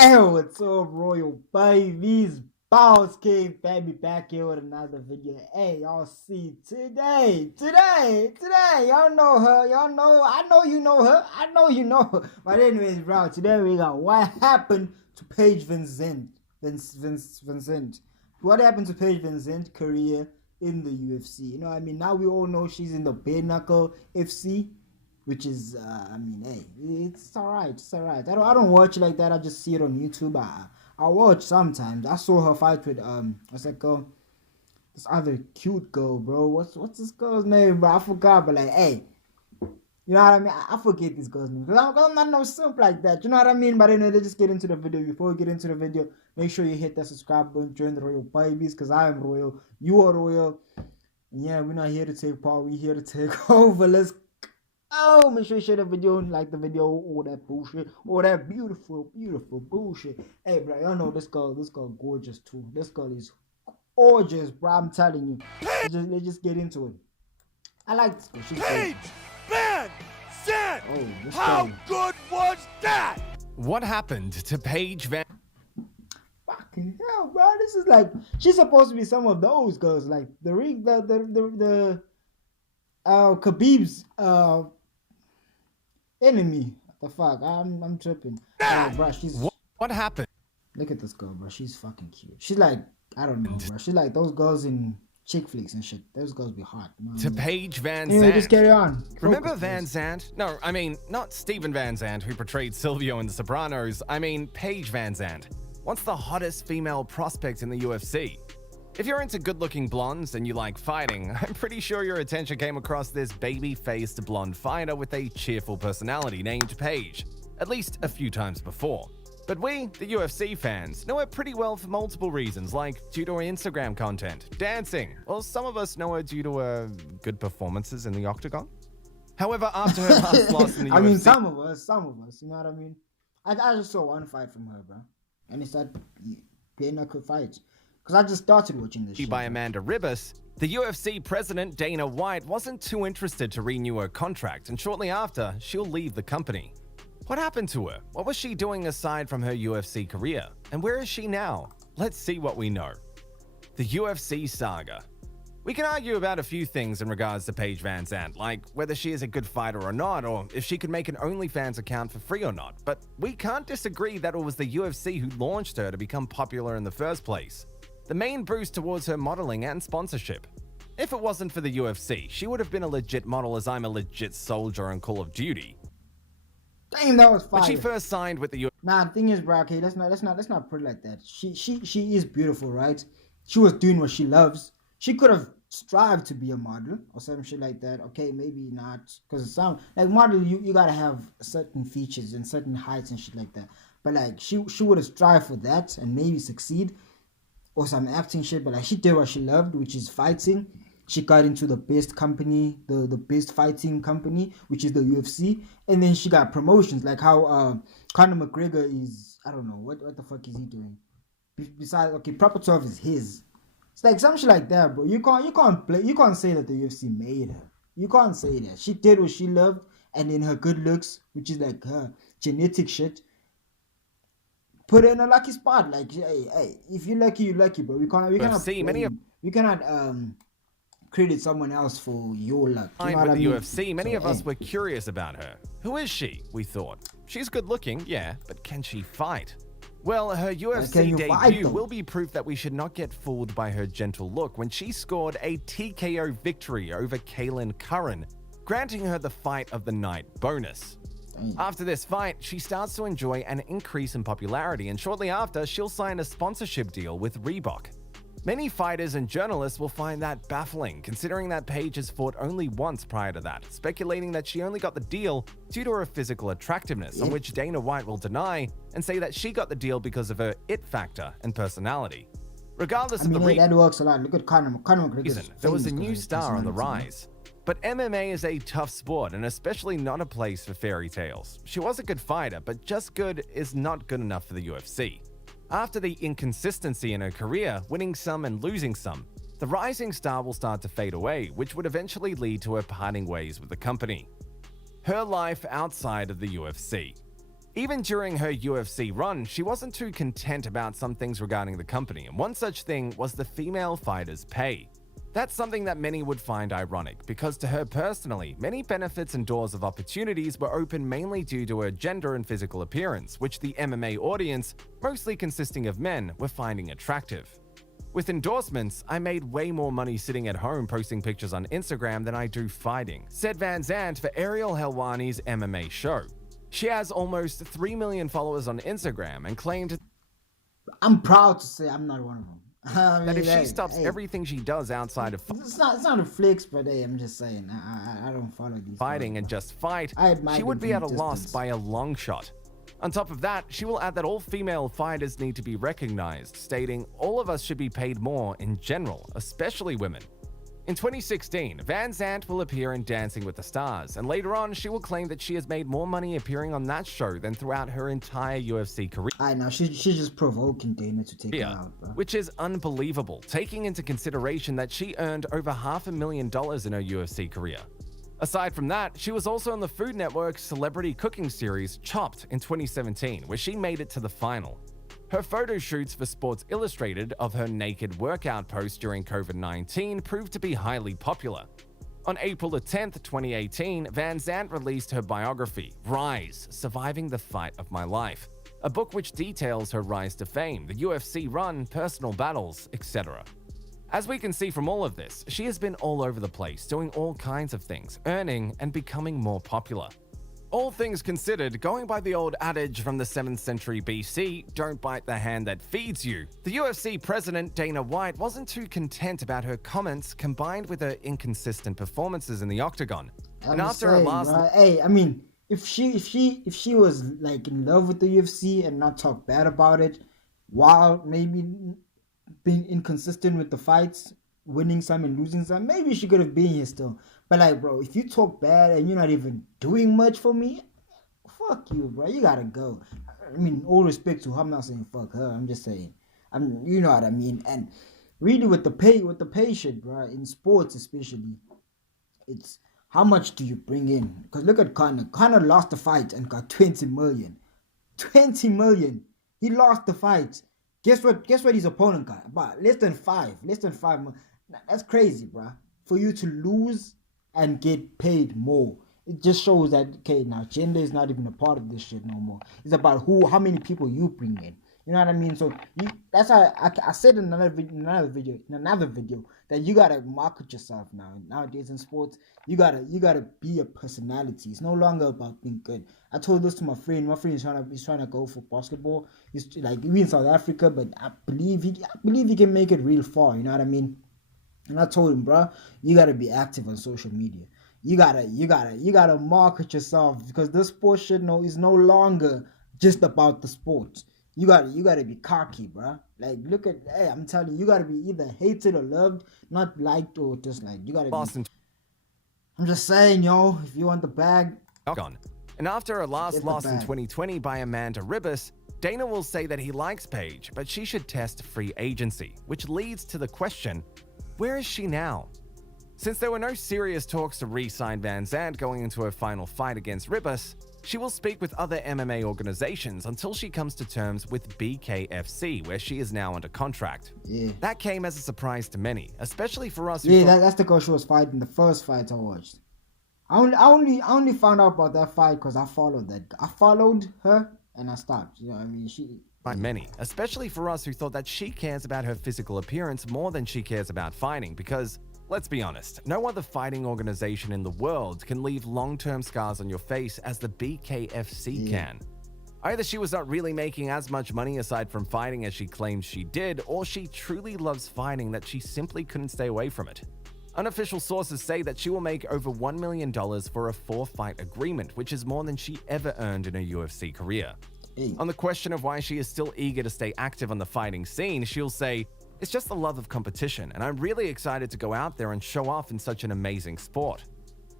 Hey, what's up, Royal Babies? Boss came family back here with another video. Hey, y'all see today, y'all know her, y'all know, I know you know her, I know you know her. But anyways, bro, today we got what happened to Paige Vanzant. Vincent. What happened to Paige Vanzant career in the UFC? You know what I mean? Now we all know she's in the bare knuckle FC, which is hey, it's all right, it's all right. I don't watch it like that. I just see it on YouTube. I watch sometimes. I saw her fight with what's that girl, this other cute girl, bro. What's this girl's name, bro? I forgot. But like, hey, you know what I mean? I forget this girl's name because I'm not no simp like that. You know what I mean? But anyway, let's just get into the video. Before we get into the video, make sure you hit that subscribe button, join the Royal Babies, because I am royal, you are royal. And yeah, we're not here to take part, we're here to take over. Let's oh, make sure you share the video, like the video, all that bullshit, all that beautiful, beautiful bullshit. Hey, bro, y'all know this girl gorgeous too. This girl is gorgeous, bro. I'm telling you. Let's just get into it. I like this girl. She's Paige Vanzant! Oh, this How girl. good was that? What happened to Paige Van? Fucking hell, bro. This is like she's supposed to be some of those girls, like the Khabib's enemy. What the fuck? I'm tripping. Bro, she's What happened look at this girl, bro. She's fucking cute. She's like, I don't know, bro. She's like those girls in chick flicks and shit. Those girls be hot. You know what I to mean? Paige Vanzant? Anyway, just carry on. Remember Focus, Van please. Zandt? No, I mean, not Stephen Van Zandt, who portrayed Silvio in The Sopranos. I mean, Paige Vanzant. Once the hottest female prospect in the UFC. If you're into good-looking blondes and you like fighting, I'm pretty sure your attention came across this baby-faced blonde fighter with a cheerful personality named Paige, at least a few times before. But we, the UFC fans, know her pretty well for multiple reasons, like due to her Instagram content, dancing, or some of us know her due to her good performances in the octagon. However, after her last loss in the UFC... I mean, some of us, you know what I mean? I just saw one fight from her, bro. And it's that bare knuckle fight. Because I just started watching this shit. by Amanda Ribas, the UFC president Dana White wasn't too interested to renew her contract, and shortly after, she'll leave the company. What happened to her? What was she doing aside from her UFC career? And where is she now? Let's see what we know. The UFC saga. We can argue about a few things in regards to Paige Vanzant, like whether she is a good fighter or not, or if she could make an OnlyFans account for free or not, but we can't disagree that it was the UFC who launched her to become popular in the first place. The main boost towards her modeling and sponsorship. If it wasn't for the UFC, she would have been a legit model as I'm a legit soldier on Call of Duty. Damn, that was fire. When she first signed with the UFC, Nah, the thing is, bro, okay, let's not put it like that. She is beautiful, right? She was doing what she loves. She could have strived to be a model or some shit like that. Okay, maybe not, because it sounds like model. You gotta have certain features and certain heights and shit like that. But like she would have strived for that and maybe succeed, or some acting shit. But like she did what she loved, which is fighting. She got into the best company, the best fighting company, which is the UFC. And then she got promotions, like how Conor McGregor is, I don't know, what the fuck is he doing? Besides, okay, Proper 12 is his. It's like some shit like that, bro. You can't say that the UFC made her. You can't say that. She did what she loved, and then her good looks, which is like her genetic shit, put her in a lucky spot. Like, hey, if you're lucky, you're lucky, bro. We cannot credit someone else for your luck. You know what with I the mean? UFC, many So, of us hey. were curious about her. Who is she? We thought. She's good looking, yeah, but can she fight? Well, her can UFC you fight, debut though? will be proof that we should not get fooled by her gentle look when she scored a TKO victory over Kaylin Curran, granting her the Fight of the Night bonus. Damn. After this fight, she starts to enjoy an increase in popularity, and shortly after, she'll sign a sponsorship deal with Reebok. Many fighters and journalists will find that baffling, considering that Paige has fought only once prior to that, speculating that she only got the deal due to her physical attractiveness, on which Dana White will deny and say that she got the deal because of her it factor and personality. Regardless I mean, of the hey, that works a lot. Look at Conor McGregor. reason, there was a new star on the rise. But MMA is a tough sport, and especially not a place for fairy tales. She was a good fighter, but just good is not good enough for the UFC. After the inconsistency in her career, winning some and losing some, the rising star will start to fade away, which would eventually lead to her parting ways with the company. Her life outside of the UFC. Even during her UFC run, she wasn't too content about some things regarding the company, and one such thing was the female fighters' pay. That's something that many would find ironic, because to her personally, many benefits and doors of opportunities were open mainly due to her gender and physical appearance, which the MMA audience, mostly consisting of men, were finding attractive. With endorsements, I made way more money sitting at home posting pictures on Instagram than I do fighting, said Vanzant for Ariel Helwani's MMA show. She has almost 3 million followers on Instagram and claimed I'm proud to say I'm not one of them. I mean, that if she stops everything she does outside of it's not a flex, but hey, I'm just saying I don't follow these fighting guys, and just fight, I admire she would them be from at a loss distance. by a long shot. On top of that, she will add that all female fighters need to be recognized, stating all of us should be paid more in general, especially women. In 2016, Vanzant will appear in Dancing with the Stars, and later on, she will claim that she has made more money appearing on that show than throughout her entire UFC career. I know she's just provoking Dana to take her out, bro. Which is unbelievable, taking into consideration that she earned over $500,000 in her UFC career. Aside from that, she was also on the Food Network's celebrity cooking series Chopped in 2017, where she made it to the final. Her photo shoots for Sports Illustrated of her naked workout posts during COVID-19 proved to be highly popular. On April 10, 2018, Vanzant released her biography, Rise: Surviving the Fight of My Life, a book which details her rise to fame, the UFC run, personal battles, etc. As we can see from all of this, she has been all over the place, doing all kinds of things, earning and becoming more popular. All things considered, going by the old adage from the 7th century BC, don't bite the hand that feeds you, the UFC president Dana White wasn't too content about her comments combined with her inconsistent performances in the octagon. And after her last... Hey, I mean, if she was like in love with the UFC and not talk bad about it, while maybe being inconsistent with the fights, winning some and losing some, maybe she could have been here still. But like, bro, if you talk bad and you're not even doing much for me, fuck you, bro. You gotta go. I mean, all respect to her. I'm not saying fuck her. I'm just saying, you know what I mean. And really, with the patient, bro, in sports especially, it's how much do you bring in? Because look at Conor. Conor lost the fight and got 20 million. 20 million. He lost the fight. Guess what his opponent got? About less than 5 million. That's crazy, bro. For you to lose and get paid more, it just shows that, okay, now gender is not even a part of this shit no more. It's about how many people you bring in. You know what I mean? So that's how I said in another video that you gotta market yourself now. Nowadays in sports, you gotta be a personality. It's no longer about being good. I told this to my friend. My friend is trying to go for basketball. He's like, we in South Africa, but I believe he can make it real far. You know what I mean? And I told him, bro, you gotta be active on social media. You gotta market yourself, because this sport shit is no longer just about the sport. You gotta be cocky, bro. Like, look at, hey, I'm telling you, you gotta be either hated or loved, not liked or disliked. You gotta Boston. I'm just saying, yo, if you want the bag. And after her last loss in 2020 by Amanda Ribas, Dana will say that he likes Paige, but she should test free agency, which leads to the question, where is she now? Since there were no serious talks to re-sign Vanzant going into her final fight against Ribas, she will speak with other MMA organizations until she comes to terms with BKFC, where she is now under contract. Yeah. That came as a surprise to many, especially for us. That's the girl she was fighting, the first fight I watched. I only found out about that fight because I followed her and I stopped. You know what I mean? Many, especially for us who thought that she cares about her physical appearance more than she cares about fighting, because let's be honest, no other fighting organization in the world can leave long-term scars on your face as the BKFC can. Either she was not really making as much money aside from fighting as she claims she did, or she truly loves fighting that she simply couldn't stay away from it. Unofficial sources say that she will make over $1 million for a 4-fight agreement, which is more than she ever earned in her UFC career. On the question of why she is still eager to stay active on the fighting scene, she'll say, "It's just the love of competition, and I'm really excited to go out there and show off in such an amazing sport."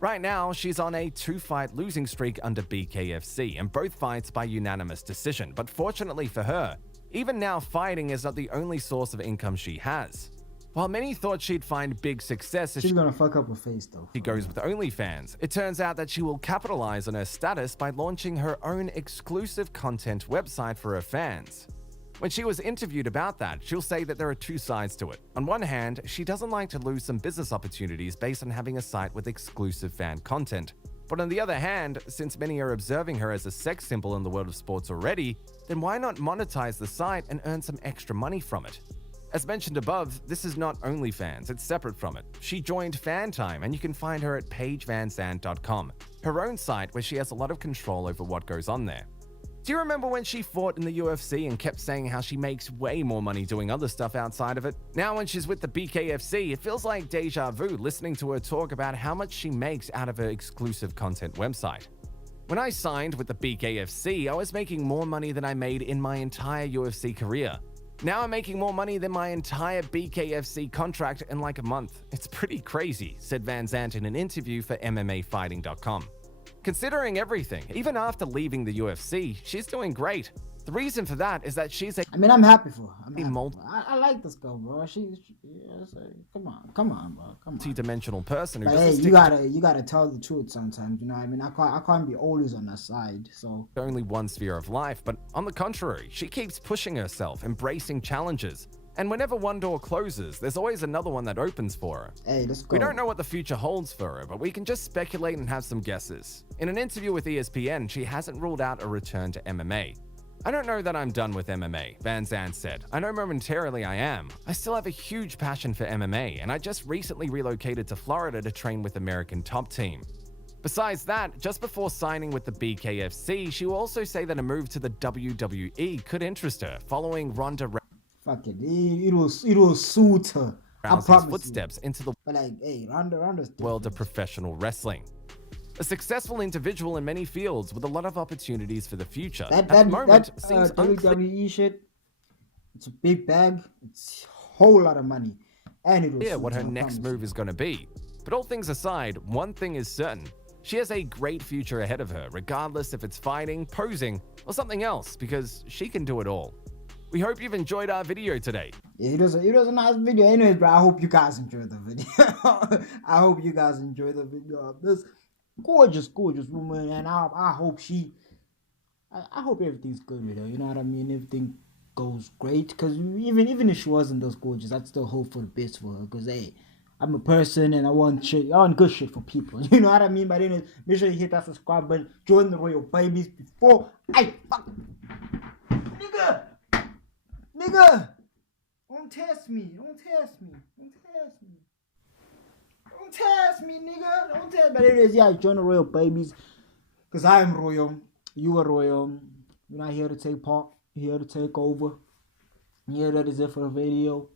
Right now, she's on a 2-fight losing streak under BKFC, and both fights by unanimous decision. But fortunately for her, even now fighting is not the only source of income she has. While many thought she'd find big success as She's gonna fuck up her face though. she goes with OnlyFans, it turns out that she will capitalize on her status by launching her own exclusive content website for her fans. When she was interviewed about that, she'll say that there are two sides to it. On one hand, she doesn't like to lose some business opportunities based on having a site with exclusive fan content. But on the other hand, since many are observing her as a sex symbol in the world of sports already, then why not monetize the site and earn some extra money from it? As mentioned above, this is not OnlyFans, it's separate from it. She joined FanTime, and you can find her at paigevanzant.com, her own site where she has a lot of control over what goes on there. Do you remember when she fought in the UFC and kept saying how she makes way more money doing other stuff outside of it? Now when she's with the BKFC, it feels like deja vu listening to her talk about how much she makes out of her exclusive content website. When I signed with the BKFC, I was making more money than I made in my entire UFC career. Now I'm making more money than my entire BKFC contract in like a month. It's pretty crazy, said Vanzant in an interview for MMAfighting.com. Considering everything, even after leaving the UFC, she's doing great. The reason for that is that she's a I mean, I'm happy for her. I like this girl, bro. Come on, bro. Come on. multi-dimensional person who But doesn't hey, stick you gotta tell the truth sometimes. You know what I mean? I can't be always on that side. So to only one sphere of life, but on the contrary, she keeps pushing herself, embracing challenges. And whenever one door closes, there's always another one that opens for her. hey, let's go. We don't know what the future holds for her, but we can just speculate and have some guesses. In an interview with ESPN, she hasn't ruled out a return to MMA. I don't know that I'm done with MMA, Vanzant said. I know momentarily I am. I still have a huge passion for MMA, and I just recently relocated to Florida to train with American Top Team. Besides that, just before signing with the BKFC, she will also say that a move to the WWE could interest her, following Ronda Fuck it. It will suit her. I Rousey's promise footsteps into the But like, hey, Ronda's world of professional wrestling. A successful individual in many fields with a lot of opportunities for the future. At the moment, seems unclear WWE shit. It's a big bag. It's a whole lot of money, and it will suit what her her, I next promise move is going to be. But all things aside, one thing is certain. She has a great future ahead of her, regardless if it's fighting, posing, or something else, because she can do it all. We hope you've enjoyed our video today. Yeah, it was a nice video. Anyways, bro, I hope you guys enjoyed the video. I hope you guys enjoyed the video of this gorgeous woman, and I hope I hope everything's good with her. You know what I mean? Everything goes great. Because even if she wasn't those gorgeous, I'd still hope for the best for her. Because hey, I'm a person and I want good shit for people. You know what I mean? But anyways, make sure you hit that subscribe button, join the royal babies before I fuck nigga. Don't test me, nigga. Don't test. But anyways, yeah, join the royal babies. Because I am royal. You are royal. You're not here to take part. You're here to take over. Yeah, that is it for the video.